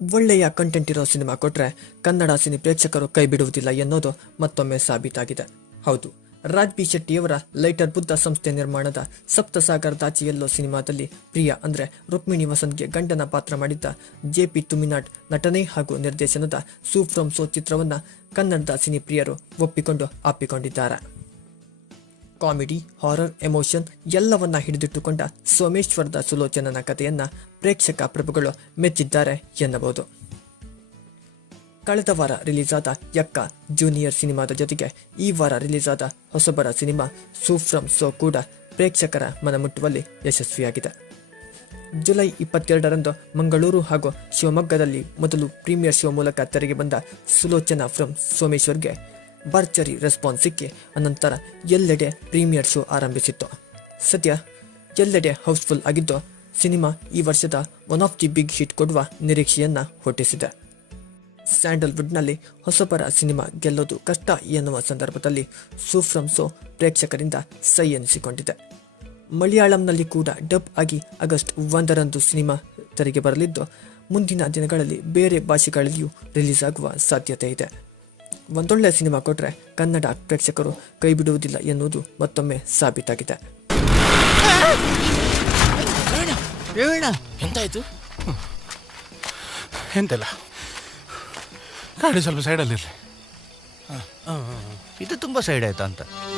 ಒಳ್ಳೆಯ ಕಂಟೆಂಟ್ ಇರೋ ಸಿನಿಮಾ ಕೊಟ್ರೆ ಕನ್ನಡ ಸಿನಿ ಪ್ರೇಕ್ಷಕರು ಕೈ ಬಿಡುವುದಿಲ್ಲ ಎನ್ನೋದು ಮತ್ತೊಮ್ಮೆ ಸಾಬೀತಾಗಿದೆ. ಹೌದು, ರಾಜ್ ಬಿ ಶೆಟ್ಟಿಯವರ ಲೈಟರ್ ಬುದ್ಧ ಸಂಸ್ಥೆ ನಿರ್ಮಾಣದ ಸಪ್ತಸಾಗರದಾಚೆಯಲ್ಲೋ ಸಿನಿಮಾದಲ್ಲಿ ಪ್ರಿಯಾ ಅಂದ್ರೆ ರುಕ್ಮಿಣಿ ವಸಂತ್ಗೆ ಗಂಡನ ಪಾತ್ರ ಮಾಡಿದ್ದ JP ತುಮಿನಾಡ್ ನಟನೆ ಹಾಗೂ ನಿರ್ದೇಶನದ ಸೂ ಫ್ರಮ್ ಸೋ ಚಿತ್ರವನ್ನ ಕನ್ನಡದ ಸಿನಿ ಪ್ರಿಯರು ಒಪ್ಪಿಕೊಂಡು ಅಪ್ಪಿಕೊಂಡಿದ್ದಾರೆ. ಕಾಮಿಡಿ, ಹಾರರ್, ಎಮೋಷನ್ ಎಲ್ಲವನ್ನ ಹಿಡಿದಿಟ್ಟುಕೊಂಡ ಸೋಮೇಶ್ವರದ ಸುಲೋಚನನ ಕಥೆಯನ್ನ ಪ್ರೇಕ್ಷಕ ಪ್ರಭುಗಳು ಮೆಚ್ಚಿದ್ದಾರೆ ಎನ್ನಬಹುದು. ಕಳೆದ ವಾರ ರಿಲೀಸ್ ಆದ ಯಕ್ಕ ಜೂನಿಯರ್ ಸಿನಿಮಾದ ಜೊತೆಗೆ ಈ ವಾರ ರಿಲೀಸ್ ಆದ ಹೊಸಬರ ಸಿನಿಮಾ ಸೂ ಫ್ರಮ್ ಸೋ ಕೂಡ ಪ್ರೇಕ್ಷಕರ ಮನಮುಟ್ಟುವಲ್ಲಿ ಯಶಸ್ವಿಯಾಗಿದೆ. ಜುಲೈ 22ರಂದು ಮಂಗಳೂರು ಹಾಗೂ ಶಿವಮೊಗ್ಗದಲ್ಲಿ ಮೊದಲು ಪ್ರೀಮಿಯರ್ ಶೋ ಮೂಲಕ ತೆರೆಗೆ ಬಂದ ಸುಲೋಚನಾ ಫ್ರಮ್ ಸೋಮೇಶ್ವರ್ಗೆ ಭರ್ಜರಿ ರೆಸ್ಪಾನ್ಸ್ ಸಿಕ್ಕಿ ಅನಂತರ ಎಲ್ಲೆಡೆ ಪ್ರೀಮಿಯರ್ ಶೋ ಆರಂಭಿಸಿತ್ತು. ಸದ್ಯ ಎಲ್ಲೆಡೆ ಹೌಸ್ಫುಲ್ ಆಗಿದ್ದು ಸಿನಿಮಾ ಈ ವರ್ಷದ one of the big hit ಕೊಡುವ ನಿರೀಕ್ಷೆಯನ್ನ ಹುಟ್ಟಿಸಿದೆ. ಸ್ಯಾಂಡಲ್ವುಡ್ನಲ್ಲಿ ಹೊಸಬರ ಸಿನಿಮಾ ಗೆಲ್ಲೋದು ಕಷ್ಟ ಎನ್ನುವ ಸಂದರ್ಭದಲ್ಲಿ ಸೂ ಫ್ರಮ್ ಸೋ ಪ್ರೇಕ್ಷಕರಿಂದ ಸೈ ಎನಿಸಿಕೊಂಡಿದೆ. ಮಲಯಾಳಂನಲ್ಲಿ ಕೂಡ ಡಬ್ ಆಗಿ ಆಗಸ್ಟ್ 1ರಂದು ಸಿನಿಮಾ ತೆರೆಗೆ ಬರಲಿದ್ದು ಮುಂದಿನ ದಿನಗಳಲ್ಲಿ ಬೇರೆ ಭಾಷೆಗಳಲ್ಲಿಯೂ ರಿಲೀಸ್ ಆಗುವ ಸಾಧ್ಯತೆ ಇದೆ. ಒಂದೊಳ್ಳೆ ಸಿನಿಮಾ ಕೊಟ್ರೆ ಕನ್ನಡ ಪ್ರೇಕ್ಷಕರು ಕೈ ಬಿಡುವುದಿಲ್ಲ ಎನ್ನುವುದು ಮತ್ತೊಮ್ಮೆ ಸಾಬೀತಾಗಿದೆ. ಎಂತಾಯ್ತು? ಎಂತೆಲ್ಲ ಗಾಡಿ ಸ್ವಲ್ಪ ಸೈಡಲ್ಲಿರಲಿ. ಇದು ತುಂಬಾ ಸೈಡ್ ಆಯ್ತಾ ಅಂತ.